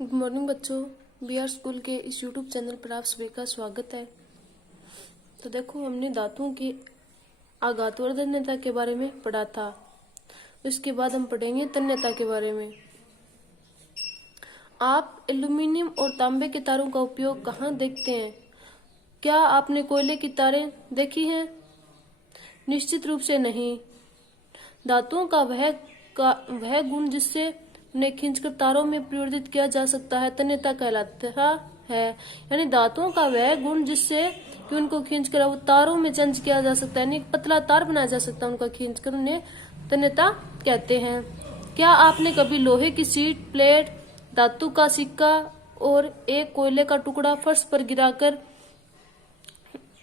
Good morning बच्चों। BR school के इस यूट्यूब चैनल पर आप सभी का स्वागत है। तो देखो, हमने धातुओं की आघातवर्धनता के बारे में पढ़ा था। उसके बाद हम पढ़ेंगे तन्यता के बारे में। आप एल्यूमिनियम और तांबे के तारों का उपयोग कहाँ देखते हैं? क्या आपने कोयले की तारें देखी हैं? निश्चित रूप से नहीं। धातुओं का वह गुण जिससे उन्हें खींचकर तारों में परिवर्तित किया जा सकता है तन्यता कहलाता है। यानी धातुओं का वह गुण जिससे कि उनको खींचकर वो तारों में चेंज किया जा सकता है, यानी एक पतला तार बनाया जा सकता है उनका खींचकर, उन्हें तन्यता कहते हैं। क्या आपने कभी लोहे की शीट, प्लेट, धातु का सिक्का और एक कोयले का टुकड़ा फर्श पर गिराकर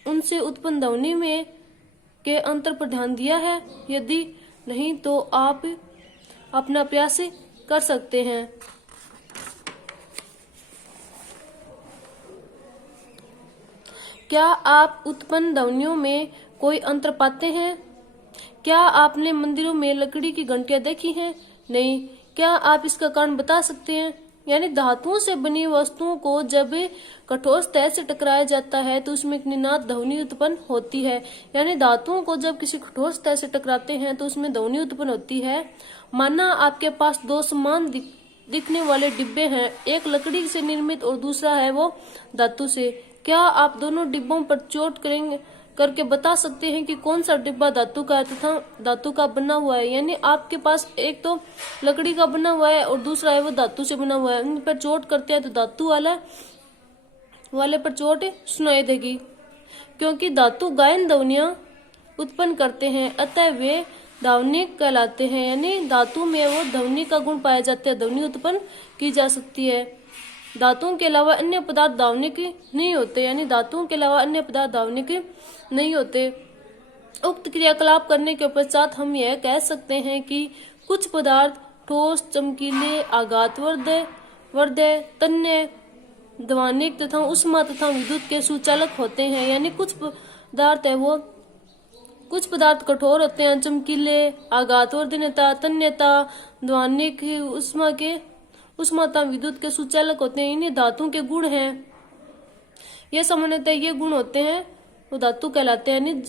उनसे उत्पन्न ध्वनि में के अंतर पर ध्यान दिया है? यदि नहीं तो आप अपना प्रयास कर सकते हैं। क्या आप उत्पन्न ध्वनियों में कोई अंतर पाते हैं? क्या आपने मंदिरों में लकड़ी की घंटियां देखी हैं? नहीं। क्या आप इसका कारण बता सकते हैं? यानी धातुओं से बनी वस्तुओं को जब कठोर सतह से टकराया जाता है तो उसमें एक निनाद ध्वनि उत्पन्न होती है। यानी धातुओं को जब किसी कठोर सतह से टकराते हैं तो उसमें ध्वनि उत्पन्न होती है। माना आपके पास दो समान दिखने वाले डिब्बे हैं, एक लकड़ी से निर्मित और दूसरा है वो धातु से। क्या आप दोनों डिब्बों पर चोट करके बता सकते हैं कि कौन सा डिब्बा धातु का है तथा धातु का बना हुआ है? यानी आपके पास एक तो लकड़ी का बना हुआ है और दूसरा है वो धातु से बना हुआ है। उन पर चोट करते हैं तो धातु वाले पर चोट सुनाई देगी, क्योंकि धातु गायन ध्वनियां उत्पन्न करते हैं, अतः वे ध्वनिक कहलाते हैं। यानी धातु में वो ध्वनि का गुण पाया जाता है, ध्वनि उत्पन्न की जा सकती है। धातुओं के अलावा अन्य पदार्थ ध्वनिक नहीं होते, यानी धातुओं के अलावा अन्य पदार्थ ध्वनिक नहीं होते। उक्त क्रियाकलाप करने के पश्चात हम यह कह सकते हैं कि कुछ पदार्थ ठोस, चमकीले, आघातवर्धक, तन्य, ध्वनिक तथा उष्मा तथा विद्युत के सुचालक होते हैं। यानी कुछ पदार्थ कठोर होते हैं, चमकीले, आघातवर्धनता, तन्यता, ध्वनिक, उष्मा तथा विद्युत के सुचालक होते हैं। इन्हीं धातुओं के गुण हैं। ये सामान्यतः ये गुण होते हैं वो धातु कहलाते हैं।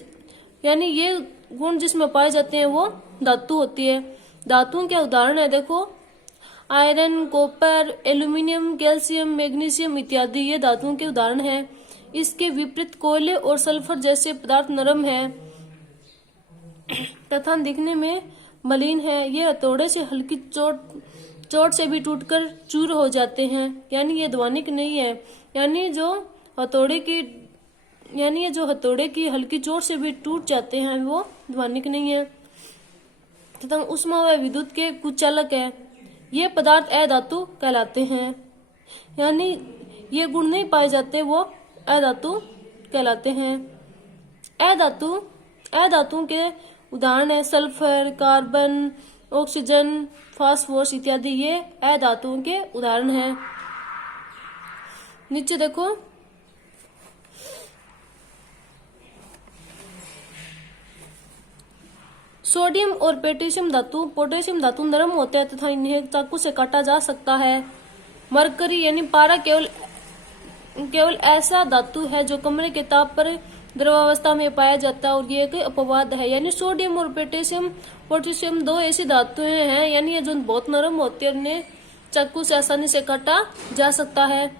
यानी ये गुण जिसमें पाए जाते हैं वो धातु होती है। धातुओं के उदाहरण है, देखो, iron, copper, aluminium, calcium, magnesium इत्यादि ये धातुओं के उदाहरण हैं। इसके विपरीत कोयले और सल्फर जैसे पदार्थ नरम है तथा दिखने में मलिन है। ये हथौड़े से हल्की चोट से भी टूटकर चूर हो जाते हैं, यानी ये ध्वनिक नहीं है। यानी ये जो हथौड़े की हल्की चोट से भी टूट जाते हैं वो ध्वनिक नहीं है। तथा उष्मा व विद्युत के कुचालक है। ये पदार्थ अधातु कहलाते हैं, यानी ये गुण नहीं पाए जाते वो अधातु कहलाते हैं। अधातुओं के उदाहरण है सल्फर, कार्बन, ऑक्सीजन, फास्फोरस इत्यादि, ये अधातुओं के उदाहरण हैं। नीचे देखो, सोडियम और पोटेशियम धातु नरम होते हैं तथा इन्हें चाकू से काटा जा सकता है। मरकरी यानी पारा केवल ऐसा धातु है जो कमरे के ताप पर द्रवावस्था में पाया जाता है और ये एक अपवाद है। यानी सोडियम और पोटेशियम दो ऐसी धातुएं हैं, यानी ये जो बहुत नरम होती है, इन्हें चाकू से आसानी से काटा जा सकता है।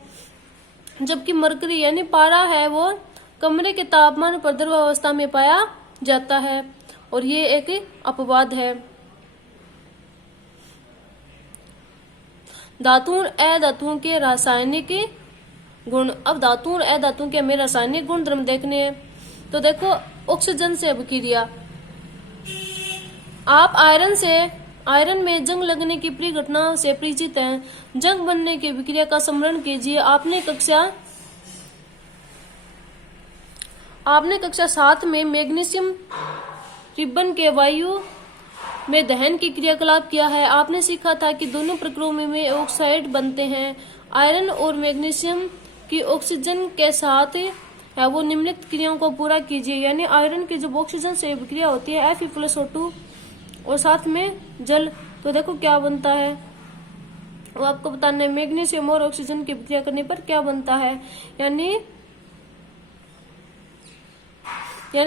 जबकि मरकरी यानी पारा है वो कमरे के तापमान पर द्रवावस्था में पाया जाता है और ये एक अपवाद है। धातुओं और अधातुओं के रासायनिक गुण। अब धातुओं और अधातुओं के हमें रासायनिक गुण धर्म देखने हैं। तो देखो, ऑक्सीजन से अभिक्रिया। आप आयरन में जंग लगने की प्रिय घटना से परिचित हैं। जंग बनने की अभिक्रिया का स्मरण कीजिए। आपने कक्षा 7 में मैग्नीशियम रिबन के वायु में दहन की क्रियाकलाप किया है। आपने सीखा था कि दोनों प्रक्रियाओं में ऑक्साइड बनते हैं। आयरन और मैग्नीशियम की ऑक्सीजन के साथ है वो निम्नलिखित क्रियाओं को पूरा कीजिए। यानी आयरन की जब ऑक्सीजन से अभिक्रिया होती है Fe+O2 और साथ में जल, तो देखो क्या बनता है, वो आपको बताना है। मैग्नीशियम और ऑक्सीजन की अभिक्रिया करने पर क्या बनता है, यानी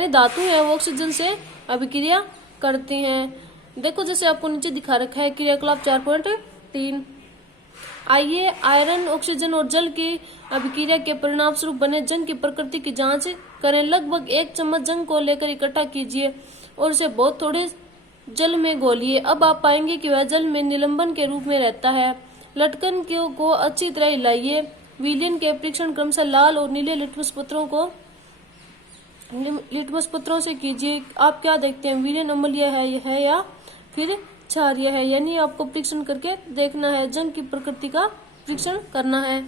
धातु है वो ऑक्सीजन से अभिक्रिया करती हैं। देखो जैसे आपको नीचे दिखा रखा है क्रियाकलाप 4.3। आइए आयरन, ऑक्सीजन और जल की अभिक्रिया के परिणाम स्वरूप बने जंग की प्रकृति की जांच करें। लगभग 1 चम्मच जंग को लेकर इकट्ठा कीजिए और उसे बहुत थोड़े जल में घोलिए। अब आप पाएंगे कि वह जल में निलंबन के रूप में रहता है। लटकन को अच्छी तरह हिलाइए। विलियन के परीक्षण क्रमशः लाल और नीले लिटमस पत्रों से कीजिए। आप क्या देखते हैं, विलियन अम्लीय है या फिर क्षारीय है, यानी आपको परीक्षण करके देखना है। जंग की प्रकृति का परीक्षण करना है।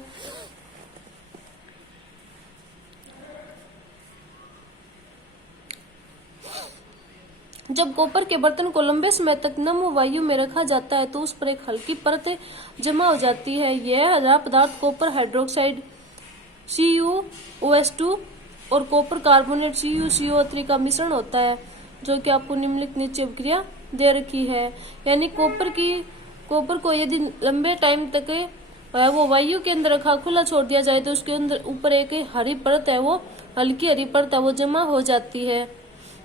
जब कॉपर के बर्तन को लंबे समय तक नम वायु में रखा जाता है तो उस पर एक हल्की परत जमा हो जाती है। यह हरा पदार्थ कॉपर हाइड्रोक्साइड CuOH2 और कॉपर कार्बोनेट CuCO3 का मिश्रण होता है, जो कि आपको निम्नलिखित नीचे अभिक्रिया दे रखी है। यानी कॉपर को यदि लंबे टाइम तक वो वायु के अंदर रखा खुला छोड़ दिया जाए तो उसके अंदर ऊपर एक हरी परत है, वो हल्की हरी परत है, वो जमा हो जाती है।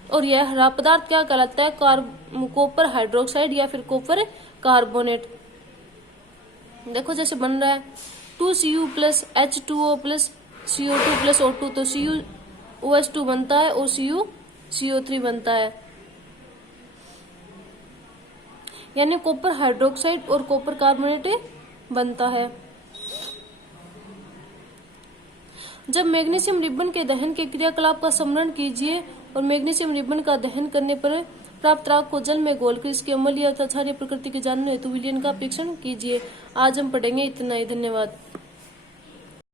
और यह हरा पदार्थ क्या कहलाता है, कॉपर हाइड्रोक्साइड या फिर कॉपर कार्बोनेट। देखो जैसे बन रहा है 2Cu + H2O + CO2 + O2, तो CuOH2 बनता है और CuCO3 बनता है, यानी कॉपर हाइड्रोक्साइड और कॉपर कार्बोनेट बनता है। जब मैग्नीशियम रिबन के दहन के क्रियाकलाप का स्मरण कीजिए और मैग्नीशियम रिबन का दहन करने पर प्राप्त राख को जल में घोलकर इसकी अम्लीय तथा क्षारीय प्रकृति के जानने हेतु विलयन का परीक्षण कीजिए। आज हम पढ़ेंगे इतना ही। धन्यवाद।